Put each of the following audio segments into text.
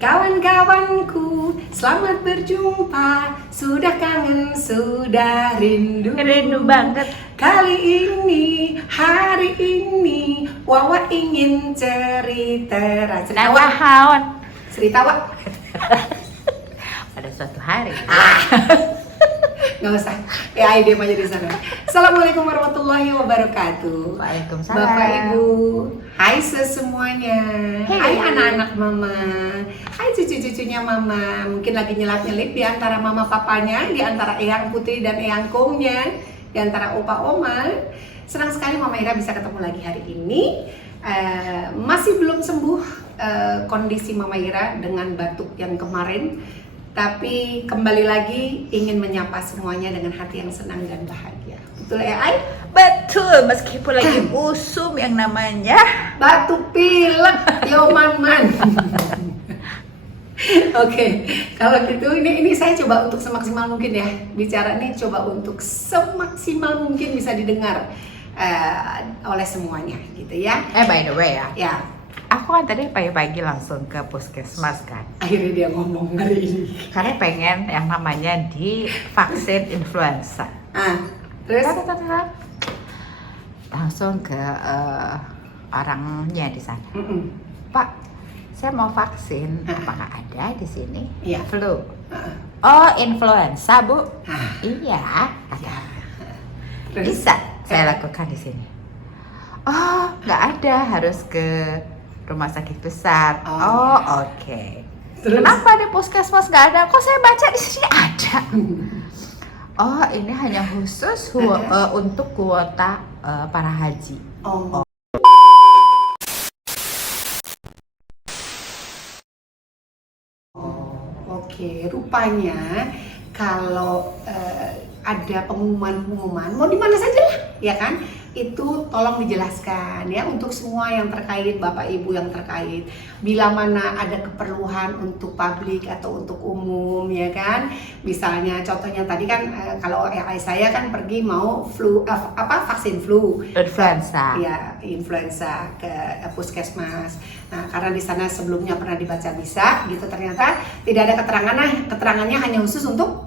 Kawan-kawanku, selamat berjumpa. Sudah kangen, sudah rindu. Rindu banget. Kali ini, hari ini, Wawa ingin cerita. Cerita Wak. Pada suatu hari. Nggak usah, ya ide aja di sana. Assalamualaikum warahmatullahi wabarakatuh. Waalaikumsalam. Bapak Ibu, hai semuanya. Hai anak-anak mama. Hai cucu-cucunya mama. Mungkin lagi nyelap-nyelip di antara mama papanya, di antara Eyang Putri dan Eyang Kongnya, di antara opa oma. Senang sekali Mama Ira bisa ketemu lagi hari ini. Masih belum sembuh kondisi Mama Ira dengan batuk yang kemarin. Tapi kembali lagi ingin menyapa semuanya dengan hati yang senang dan bahagia. Betul ya, Ai? Betul, meskipun lagi usum yang namanya Batuk pilek, man. Oke, kalau gitu ini saya coba untuk semaksimal mungkin ya. Bicara nih coba untuk semaksimal mungkin bisa didengar oleh semuanya gitu ya. by the way ya. Ya, Aku kan tadi pagi-pagi langsung ke puskesmas kan. akhirnya dia ngomong hari ini. Karena pengen yang namanya divaksin influenza. Terus? Langsung ke orangnya di sana. Pak, saya mau vaksin. Apakah ada di sini? Iya. Flu. Oh, influenza, Bu. Iya. Ada. Terus? Bisa saya lakukan di sini. Oh, nggak ada, harus ke rumah sakit besar. Oh, oke. Terus? Kenapa di puskesmas nggak ada? Kok saya baca di sini ada? Oh, ini hanya khusus untuk kuota para haji. Oke, rupanya kalau ada pengumuman mau di mana saja lah, ya kan? Itu tolong dijelaskan ya untuk semua yang terkait, Bapak Ibu yang terkait. Bila mana ada keperluan untuk publik atau untuk umum, ya kan? Misalnya contohnya tadi kan kalau saya kan pergi mau vaksin flu, Influenza. ya, influenza ke puskesmas. Nah, karena di sana sebelumnya pernah dibaca bisa gitu, ternyata tidak ada keterangannya hanya khusus untuk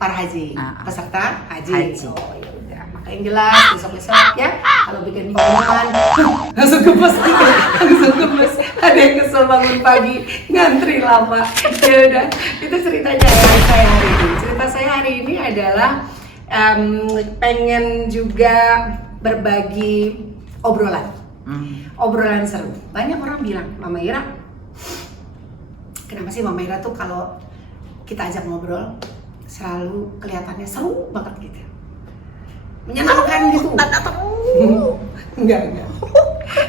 para haji, peserta haji. Oh ya udah, makanya jelas besok-besok ya kalau bikin pengumuman langsung gemes. Ada yang kesel bangun pagi ngantri lama. Ya udah, itu ceritanya saya hari ini. Cerita saya hari ini adalah pengen juga berbagi obrolan seru. Banyak orang bilang, Mama Ira, kenapa sih Mama Ira tuh kalau kita ajak ngobrol selalu kelihatannya seru banget gitu, menyenangkan gitu. Enggak.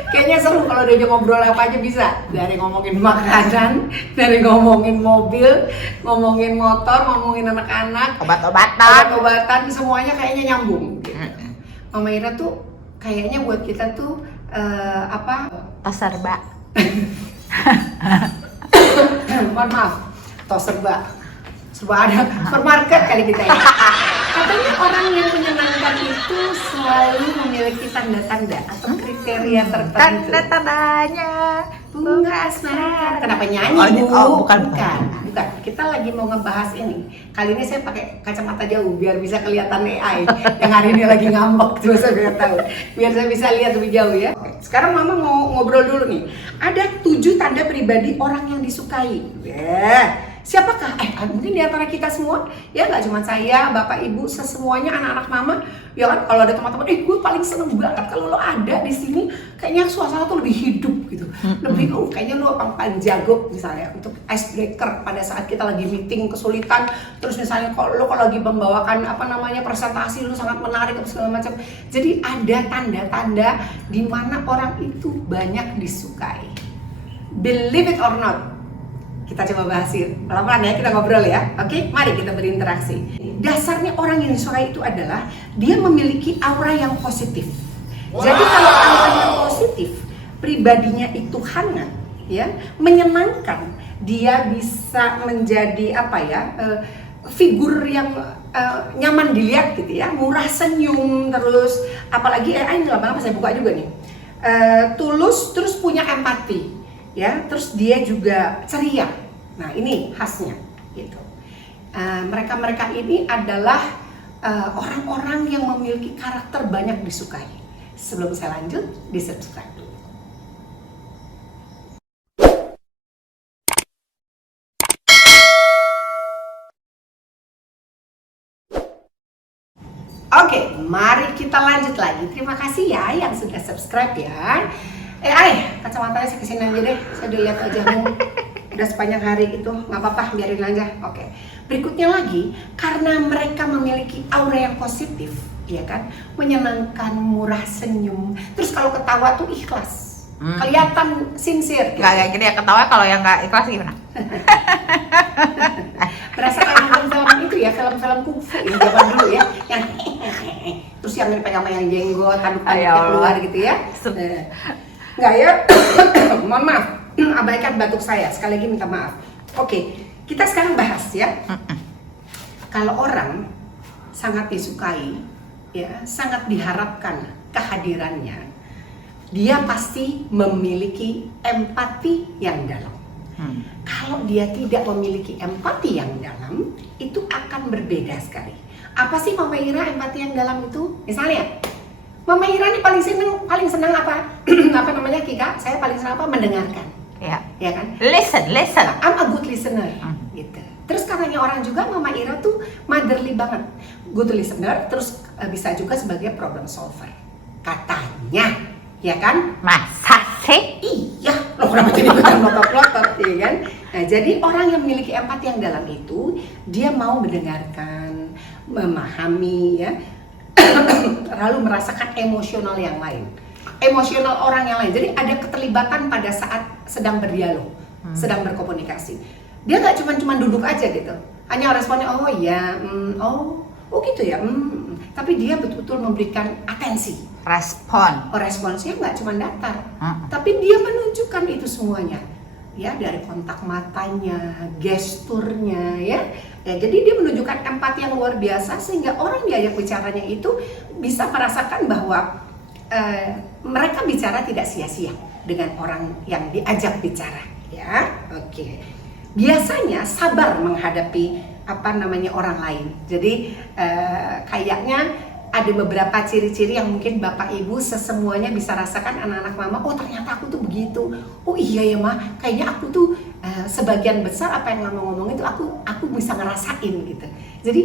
Kayaknya seru kalau diajak ngobrol apa aja bisa. Dari ngomongin makanan, dari ngomongin mobil, ngomongin motor, ngomongin anak-anak, obat-obatan, semuanya kayaknya nyambung gitu. Mama Ira tuh kayaknya buat kita tuh Tas serba. Mohon maaf, tos serba ada supermarket kali kita ya. Katanya orang yang menyenangkan itu selalu memiliki tanda-tanda atau kriteria tertentu. Tanda-tandanya bunga asmara. Kenapa nyanyi, Bu? Bukan. Kita lagi mau ngebahas ini. Kali ini saya pakai kacamata jauh biar bisa kelihatan AI yang hari ini lagi ngambek tuh, saya biar tahu. Biar saya bisa lihat lebih jauh ya. Sekarang Mama mau ngobrol dulu nih. Ada 7 tanda pribadi orang yang disukai. Siapakah? Mungkin di antara kita semua, ya nggak cuma saya, Bapak Ibu, semuanya anak-anak Mama, ya kan? Kalau ada teman-teman, gue paling seneng banget kalau lo ada di sini, kayaknya suasana tuh lebih hidup gitu, lebih, kayaknya lo paling jago misalnya untuk icebreaker pada saat kita lagi meeting kesulitan, terus misalnya kalau lagi membawakan presentasi lo sangat menarik segala macam. Jadi ada tanda-tanda di mana orang itu banyak disukai. Believe it or not. Kita coba bahasin, pelan-pelan ya, kita ngobrol ya. Oke, mari kita berinteraksi. Dasarnya orang yang disukai itu adalah dia memiliki aura yang positif. Jadi kalau aura yang positif, pribadinya itu hangat, ya, menyenangkan. Dia bisa menjadi figur yang nyaman dilihat gitu ya, murah senyum terus, apalagi ini lama-lama saya buka juga nih, tulus terus punya empati. ya. Terus dia juga ceria. Nah ini khasnya gitu. Mereka-mereka ini adalah orang-orang yang memiliki karakter banyak disukai. Sebelum saya lanjut, di-subscribe dulu. Oke, mari kita lanjut lagi. Terima kasih ya yang sudah subscribe ya. Kacamatanya saya kesini aja deh. Saya udah lihat wajahmu udah sepanjang hari itu, nggak apa-apa, biarin aja. Oke. Berikutnya lagi, karena mereka memiliki aura yang positif, ya kan, menyenangkan, murah senyum. Terus kalau ketawa tuh ikhlas, kelihatan sincere. Gitu. Gak gini ya ketawa, kalau yang nggak ikhlas gimana? Berasa kayak nonton film itu ya, film-film kungfu ya zaman dulu ya, yang terus yang pegang yang jenggot, tanduk-tanduknya keluar gitu ya. Nggak ya, mohon maaf, abaikan batuk saya, sekali lagi minta maaf. Oke, kita sekarang bahas ya. Kalau orang sangat disukai, ya, sangat diharapkan kehadirannya, dia pasti memiliki empati yang dalam. Kalau dia tidak memiliki empati yang dalam, itu akan berbeda sekali. Apa sih Mama Ira empati yang dalam itu? Misalnya, Mama Ira ini paling senang apa? Apa namanya Kika? Saya paling senang apa? Mendengarkan. Ya kan? Listen. I'm a good listener. Gitu. Terus katanya orang juga Mama Ira tuh motherly banget. Good listener, terus bisa juga sebagai problem solver. Katanya, ya kan? Masa sih? Iya, lo kenapa jadi ikutan melotot-melotot, ya kan? Nah, jadi orang yang memiliki empati yang dalam itu, dia mau mendengarkan, memahami, ya, lalu merasakan emosional yang lain. Emosional orang yang lain, jadi ada keterlibatan pada saat sedang berdialog, sedang berkomunikasi. Dia nggak cuma duduk aja gitu, hanya responnya, oh iya, oh gitu ya, tapi dia betul-betul memberikan atensi. Responsnya nggak cuma datar, tapi dia menunjukkan itu semuanya, ya, dari kontak matanya, gesturnya, ya. Jadi dia menunjukkan empati yang luar biasa sehingga orang diajak bicaranya itu bisa merasakan bahwa mereka bicara tidak sia-sia dengan orang yang diajak bicara, ya. Oke. Biasanya sabar menghadapi orang lain. Jadi kayaknya ada beberapa ciri-ciri yang mungkin Bapak Ibu sesemuanya bisa rasakan, anak-anak Mama, oh ternyata aku tuh begitu. Oh iya ya Ma, kayaknya aku tuh sebagian besar apa yang Mama ngomong itu aku bisa ngerasain gitu. Jadi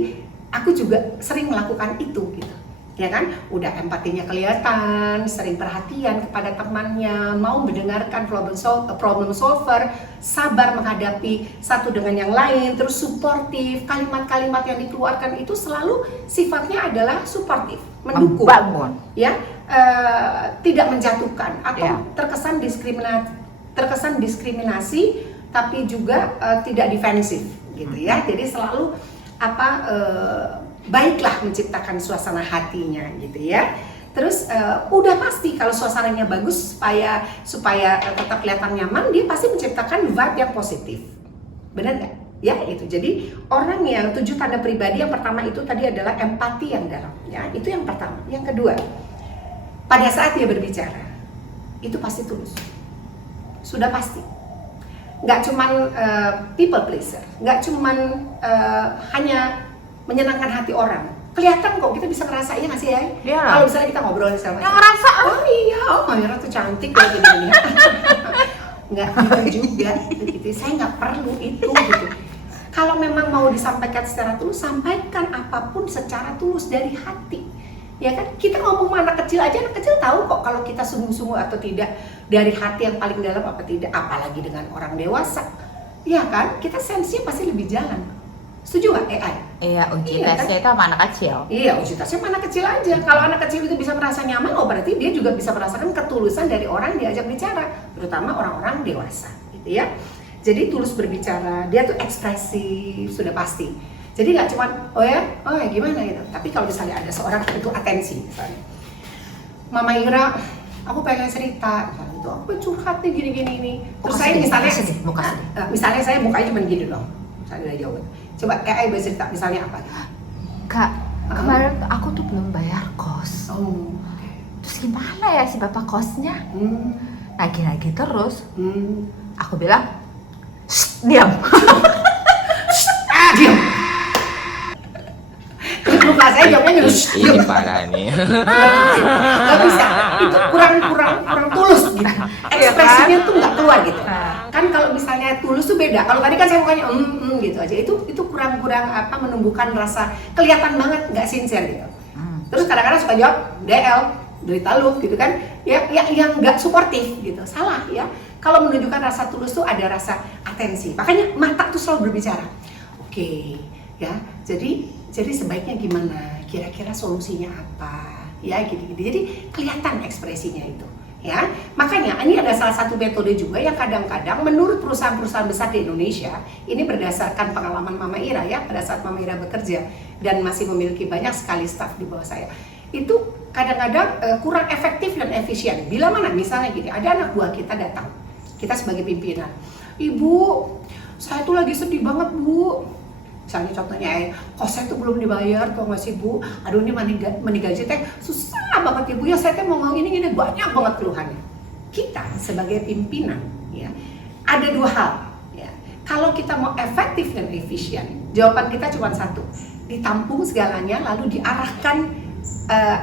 aku juga sering melakukan itu gitu. Ya kan? Udah empatinya kelihatan, sering perhatian kepada temannya, mau mendengarkan problem solver, sabar menghadapi satu dengan yang lain, terus suportif, kalimat-kalimat yang dikeluarkan itu selalu sifatnya adalah suportif, mendukung, membangun, ya, tidak menjatuhkan atau terkesan diskriminasi, tapi juga tidak defensif, gitu ya. Jadi selalu baiklah menciptakan suasana hatinya gitu ya. Terus udah pasti kalau suasananya bagus supaya tetap kelihatan nyaman, dia pasti menciptakan vibe yang positif. Benar nggak? Ya itu. Jadi orang yang 7 tanda pribadi yang pertama itu tadi adalah empati yang dalam. Ya itu yang pertama. Yang kedua, pada saat dia berbicara itu pasti tulus. Sudah pasti. Nggak cuman people pleaser, nggak cuman hanya menyenangkan hati orang. Kelihatan kok, kita bisa ngerasa, iya nggak sih ya? Iya. Kalau misalnya kita ngobrol sama yang ngerasa, oh iya, oh Mayra tuh cantik kayak gini. Nggak gitu juga, gitu. Saya nggak perlu itu gitu. Kalau memang mau disampaikan secara tulus, sampaikan apapun secara tulus dari hati. Ya kan? Kita ngomong sama anak kecil aja, anak kecil tahu kok kalau kita sungguh-sungguh atau tidak, dari hati yang paling dalam apa tidak, apalagi dengan orang dewasa. Ya kan? Kita sensinya pasti lebih jalan. Setuju nggak AI? Iya, uji Iya, tesnya itu sama anak kecil. Iya, uji tesnya sama anak kecil aja. Kalau anak kecil itu bisa merasa nyaman, oh berarti dia juga bisa merasakan ketulusan dari orang yang diajak bicara, terutama orang-orang dewasa, gitu ya. Jadi tulus berbicara, dia tuh ekspresif, sudah pasti. Jadi nggak cuma, oh ya gimana gitu. Tapi kalau misalnya ada seorang itu atensi, misalnya, Mama Ira, aku pengen cerita, gitu. Aku curhat nih gini-gini ini. Terus saya misalnya, misalnya saya mukanya cuma gini dong, misalnya udah jauh. Coba AI bercerita, misalnya apa? Kak, kemarin aku tuh belum bayar kos. Oh. Terus gimana ya si bapak kosnya? nagih-nagih terus. Hmm. Aku bilang, "Shh, diam." Diam. Terus lupa saya jawabnya nyerus. Ini parah nih. Gak bisa, itu kurang tulus gitu. Ekspresinya tuh nggak keluar gitu. Kan kalau misalnya tulus tuh beda. Kalau tadi kan saya mukanya gitu aja. Itu kurang apa menumbuhkan rasa kelihatan banget nggak sincere gitu. Terus kadang-kadang suka jawab DL, derita lu gitu kan. Yang nggak suportif gitu. Salah ya. Kalau menunjukkan rasa tulus tuh ada rasa atensi. Makanya mata tuh selalu berbicara. Oke, ya. Jadi sebaiknya gimana? Kira-kira solusinya apa? Ya gitu-gitu. Jadi kelihatan ekspresinya itu. Ya, makanya ini ada salah satu metode juga yang kadang-kadang menurut perusahaan-perusahaan besar di Indonesia, ini berdasarkan pengalaman Mama Ira ya, pada saat Mama Ira bekerja dan masih memiliki banyak sekali staf di bawah saya, itu kadang-kadang kurang efektif dan efisien. Bila mana misalnya gini, ada anak buah kita datang, kita sebagai pimpinan, "Ibu, saya tuh lagi sedih banget Bu." Misalnya contohnya, kos saya tuh belum dibayar, tau gak sih Bu? Aduh ini mani gaji teh susah banget ya Bu, ya saya teh mau ini banyak banget keluhannya. Kita sebagai pimpinan, ya ada dua hal. Ya. Kalau kita mau efektif dan efisien, jawaban kita cuma satu, ditampung segalanya lalu diarahkan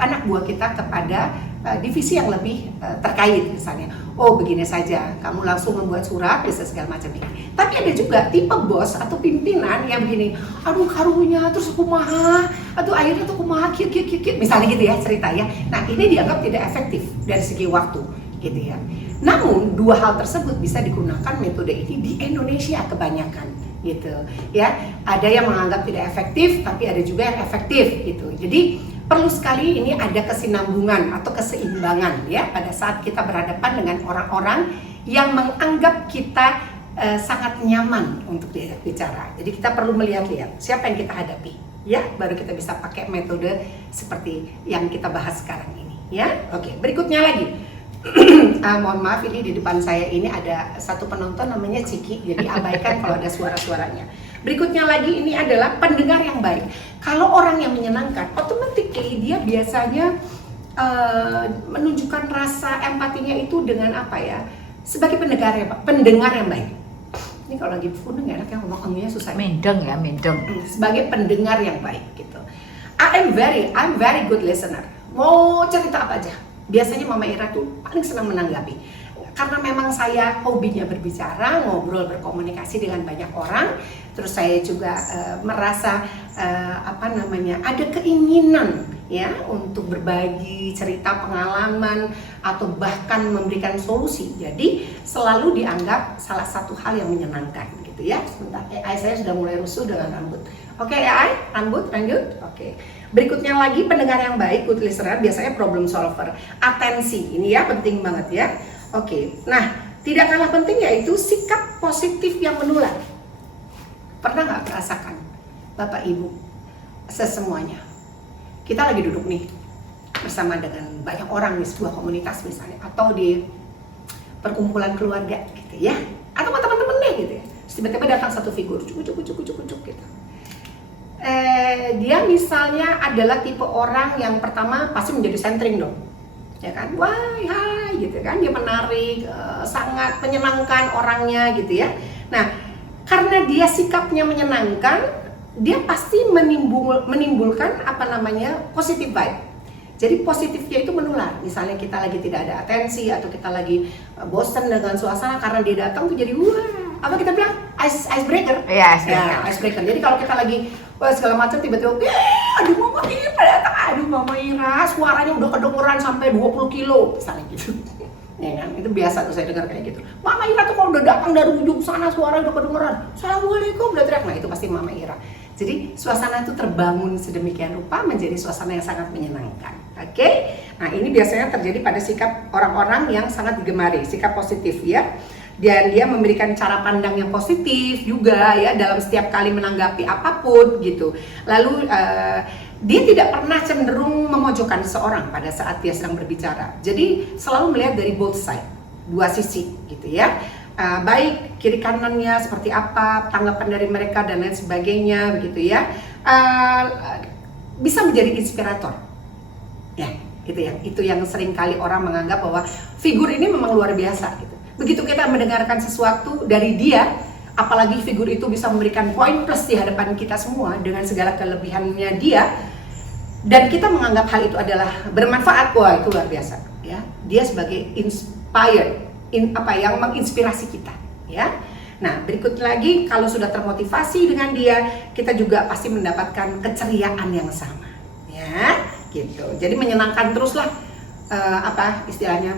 anak buah kita kepada divisi yang lebih terkait misalnya. Oh begini saja, kamu langsung membuat surat bisa segala macam ini. Tapi ada juga tipe bos atau pimpinan yang begini, aduh karunya terus kumaha, aduh akhirnya tuh kumaha kieu misalnya gitu ya cerita ya. Nah ini dianggap tidak efektif dari segi waktu gitu ya. Namun dua hal tersebut bisa digunakan metode ini di Indonesia kebanyakan gitu ya. Ada yang menganggap tidak efektif tapi ada juga yang efektif gitu. Jadi perlu sekali ini ada kesinambungan atau keseimbangan ya pada saat kita berhadapan dengan orang-orang yang menganggap kita sangat nyaman untuk diajak bicara. Jadi kita perlu melihat-lihat siapa yang kita hadapi ya, baru kita bisa pakai metode seperti yang kita bahas sekarang ini ya. Oke, berikutnya lagi. Mohon maaf ini di depan saya ini ada satu penonton namanya Ciki, jadi abaikan kalau ada suara-suaranya. Berikutnya lagi ini adalah pendengar yang baik. Kalau orang yang menyenangkan, otomatis dia biasanya menunjukkan rasa empatinya itu dengan apa ya? Sebagai pendengar yang baik. Ini kalau lagi phone nggak enak ya ngomongnya susah. Mendeng ya, mendeng. Sebagai pendengar yang baik gitu. I'm very good listener. Mau cerita apa aja? Biasanya Mama Ira tuh paling senang menanggapi. Karena memang saya hobinya berbicara, ngobrol, berkomunikasi dengan banyak orang. Terus saya juga merasa ada keinginan ya untuk berbagi cerita pengalaman atau bahkan memberikan solusi. Jadi selalu dianggap salah satu hal yang menyenangkan gitu ya. Sebentar, AI saya sudah mulai rusuh dengan rambut. Oke AI, rambut lanjut. Oke. Berikutnya lagi pendengar yang baik, good listener biasanya problem solver. Atensi, ini ya penting banget ya. Oke, nah tidak kalah penting yaitu sikap positif yang menular. Pernah nggak merasakan Bapak Ibu sesemuanya? Kita lagi duduk nih bersama dengan banyak orang di sebuah komunitas misalnya, atau di perkumpulan keluarga gitu ya, atau teman-temannya gitu ya. Tiba-tiba datang satu figur, cuk gitu. Dia misalnya adalah tipe orang yang pertama pasti menjadi sentring dong. Ya kan, wah hai gitu kan, dia menarik, sangat menyenangkan orangnya gitu ya. Nah, karena dia sikapnya menyenangkan, dia pasti menimbulkan positive vibe. Jadi positifnya itu menular. Misalnya kita lagi tidak ada atensi atau kita lagi bosan dengan suasana, karena dia datang tuh jadi wah, apa kita bilang icebreaker. Iya, icebreaker. Jadi kalau kita lagi segala macam tiba-tiba, aduh Mama Ira datang, aduh Mama Ira suaranya udah kedengeran sampai 20 kilo misalnya gitu. Ya kan, itu biasa tuh saya dengar kayak gitu. Mama Ira tuh kalau udah datang dari ujung sana suaranya udah kedengeran, Assalamualaikum udah teriak. Nah itu pasti Mama Ira. Jadi suasana itu terbangun sedemikian rupa menjadi suasana yang sangat menyenangkan. Oke? Nah ini biasanya terjadi pada sikap orang-orang yang sangat digemari, sikap positif ya. Dan dia memberikan cara pandang yang positif juga ya dalam setiap kali menanggapi apapun gitu. Lalu dia tidak pernah cenderung memojokkan seseorang pada saat dia sedang berbicara. Jadi selalu melihat dari both side, dua sisi gitu ya. Baik kiri kanannya seperti apa, tanggapan dari mereka dan lain sebagainya begitu ya. Bisa menjadi inspirator. Ya. Itu yang sering kali orang menganggap bahwa figur ini memang luar biasa gitu. Begitu kita mendengarkan sesuatu dari dia, apalagi figur itu bisa memberikan poin plus di hadapan kita semua dengan segala kelebihannya dia, dan kita menganggap hal itu adalah bermanfaat, wah itu luar biasa ya. Dia sebagai yang menginspirasi kita ya. Nah, berikut lagi, kalau sudah termotivasi dengan dia, kita juga pasti mendapatkan keceriaan yang sama ya gitu. Jadi menyenangkan teruslah, istilahnya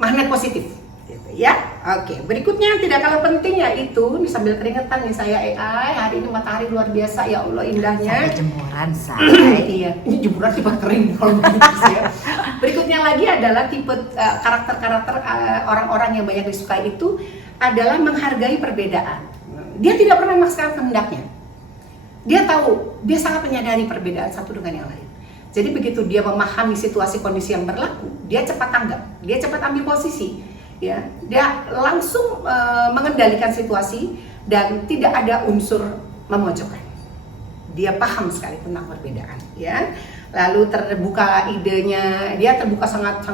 magnet positif gitu ya. Oke, berikutnya tidak kalah penting yaitu, ini sambil keringetan nih saya AI, hari ini matahari luar biasa, ya Allah indahnya. Sampai jemuran saya. Iya, ini jemuran tiba kering kalau begitu ya. Berikutnya lagi adalah tipe karakter-karakter orang-orang yang banyak disukai itu adalah menghargai perbedaan. Dia tidak pernah memaksakan kehendaknya. Dia tahu, dia sangat menyadari perbedaan satu dengan yang lain. Jadi begitu dia memahami situasi kondisi yang berlaku, dia cepat tanggap, dia cepat ambil posisi, ya. Dia langsung mengendalikan situasi dan tidak ada unsur memojokkan. Dia paham sekali tentang perbedaan, ya. Lalu terbuka idenya, dia terbuka sangat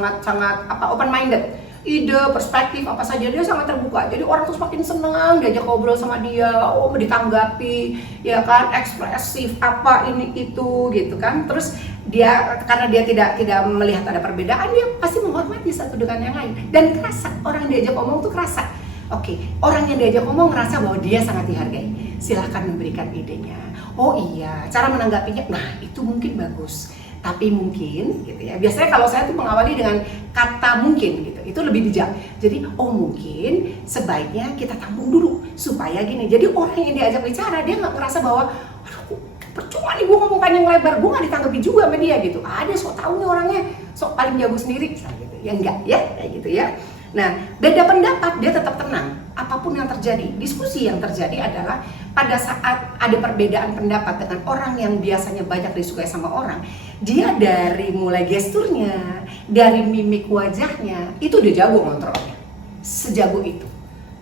open minded. Ide, perspektif, apa saja dia sangat terbuka. Jadi orang tuh semakin senang diajak ngobrol sama dia, ditanggapi, ya kan, ekspresif, apa ini itu gitu kan. Terus dia, karena dia tidak melihat ada perbedaan, dia pasti menghormati satu dengan yang lain. Dan kerasa, orang yang diajak ngomong tuh kerasa. Oke, orang yang diajak ngomong ngerasa bahwa dia sangat dihargai. Silahkan memberikan idenya. Oh iya, cara menanggapinya, nah itu mungkin bagus. Tapi mungkin gitu ya. Biasanya kalau saya tuh mengawali dengan kata mungkin gitu. Itu lebih bijak. Jadi mungkin sebaiknya kita tampung dulu supaya gini. Jadi orang yang diajak bicara dia nggak ngerasa bahwa aduh percuma nih gue ngomong panjang lebar, gue nggak ditanggapi juga sama dia gitu. Ada sok tahu nih orangnya, sok paling jago sendiri gitu. Ya enggak ya kayak gitu ya. Nah, beda pendapat dia tetap tenang. Apapun yang terjadi, diskusi yang terjadi adalah pada saat ada perbedaan pendapat dengan orang yang biasanya banyak disukai sama orang, dia dari mulai gesturnya, dari mimik wajahnya, itu udah jago ngontrolnya, sejago itu,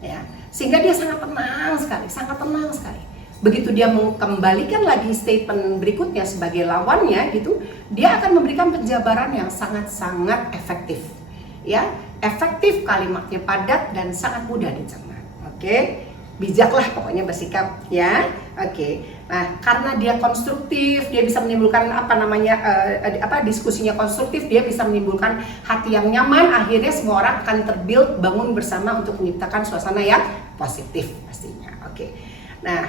ya. Sehingga dia sangat tenang sekali. Begitu dia mengembalikan lagi statement berikutnya sebagai lawannya, gitu, dia akan memberikan penjabaran yang sangat-sangat efektif, ya. Efektif, kalimatnya padat dan sangat mudah dicerna. Oke, bijaklah pokoknya bersikap ya. Oke. Nah, karena dia konstruktif, dia bisa menimbulkan diskusinya konstruktif, dia bisa menimbulkan hati yang nyaman. Akhirnya semua orang akan terbuild, bangun bersama untuk menciptakan suasana yang positif pastinya. Oke. Nah,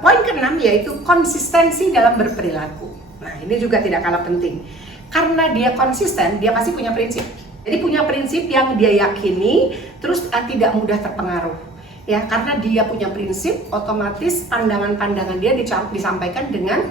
poin ke-6 yaitu konsistensi dalam berperilaku. Nah, ini juga tidak kalah penting. Karena dia konsisten, dia pasti punya prinsip. Jadi punya prinsip yang dia yakini, terus tidak mudah terpengaruh. Ya, karena dia punya prinsip, otomatis pandangan-pandangan dia disampaikan dengan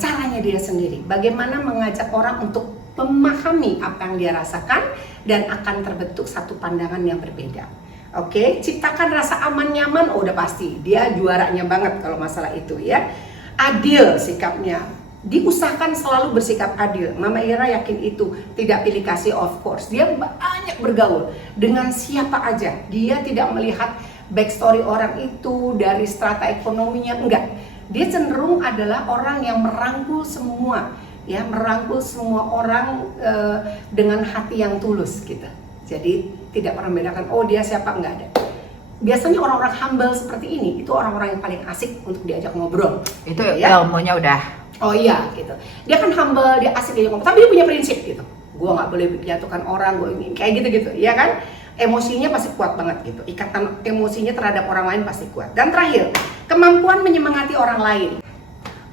caranya dia sendiri. Bagaimana mengajak orang untuk memahami apa yang dia rasakan dan akan terbentuk satu pandangan yang berbeda. Oke, ciptakan rasa aman nyaman, udah pasti dia juaranya banget kalau masalah itu ya. Adil sikapnya. Diusahakan selalu bersikap adil. Mama Ira yakin itu, tidak pilih kasih of course. Dia banyak bergaul dengan siapa aja. Dia tidak melihat backstory orang itu dari strata ekonominya, enggak. Dia cenderung adalah orang yang merangkul semua, ya, merangkul semua orang dengan hati yang tulus gitu. Jadi tidak pernah membedakan oh dia siapa, enggak ada. Biasanya orang-orang humble seperti ini itu orang-orang yang paling asik untuk diajak ngobrol. Itu ya. ilmunya udah. Oh iya gitu. Dia kan humble, dia asik dia ngomong, tapi dia punya prinsip gitu. Gue nggak boleh menjatuhkan orang, gue ini kayak gitu, ya kan? Emosinya pasti kuat banget gitu. Ikatan emosinya terhadap orang lain pasti kuat. Dan terakhir, kemampuan menyemangati orang lain.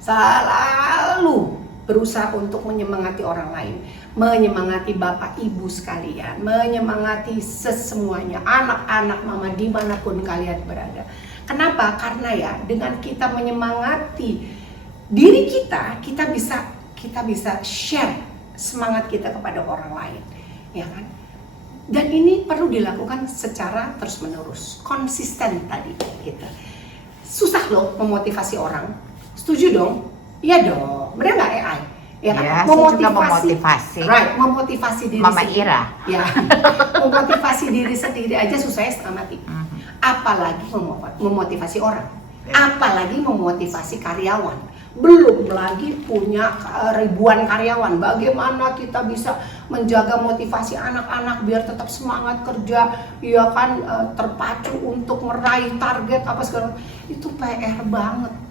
Selalu berusaha untuk menyemangati orang lain, menyemangati bapak ibu sekalian, menyemangati semuanya, anak-anak mama dimanapun kalian berada. Kenapa? Karena ya dengan kita menyemangati diri kita bisa share semangat kita kepada orang lain, ya kan? Dan ini perlu dilakukan secara terus-menerus, konsisten tadi gitu. Susah loh memotivasi orang, setuju dong? Iya dong, benar nggak AI? Ya kan? Ya, memotivasi. Right, memotivasi diri Mama sendiri. Ira. Ya, memotivasi diri sendiri aja susahnya setengah mati. Apalagi memotivasi orang. Apalagi memotivasi karyawan. Belum lagi punya ribuan karyawan. Bagaimana kita bisa menjaga motivasi anak-anak biar tetap semangat kerja, ya kan, terpacu untuk meraih target apa segala. Itu PR banget.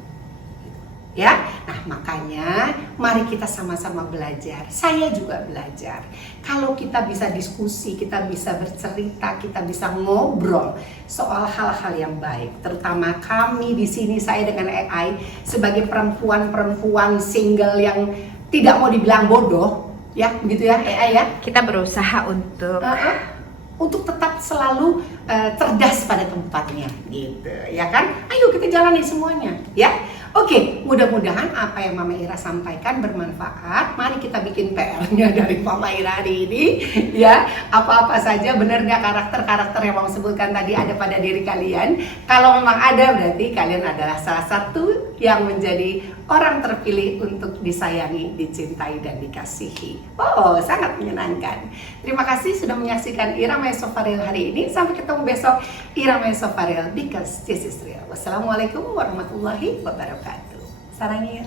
Ya, nah makanya mari kita sama-sama belajar. Saya juga belajar. Kalau kita bisa diskusi, kita bisa bercerita, kita bisa ngobrol soal hal-hal yang baik. Terutama kami di sini, saya dengan AI sebagai perempuan-perempuan single yang tidak mau dibilang bodoh, ya, begitu ya AI ya. Kita berusaha untuk Tetap selalu cerdas pada tempatnya, gitu, ya kan? Ayo kita jalani semuanya, ya. Oke, mudah-mudahan apa yang Mama Ira sampaikan bermanfaat. Mari kita bikin PR-nya dari Mama Ira hari ini, ya. Apa-apa saja, benar nggak karakter-karakter yang Mama sebutkan tadi ada pada diri kalian? Kalau memang ada, berarti kalian adalah salah satu yang menjadi orang terpilih untuk disayangi, dicintai, dan dikasihi. Oh, sangat menyenangkan. Terima kasih sudah menyaksikan Irama Esofaril hari ini. Sampai ketemu besok, Irama Esofaril, because this is real. Wassalamualaikum warahmatullahi wabarakatuh. Sarangin.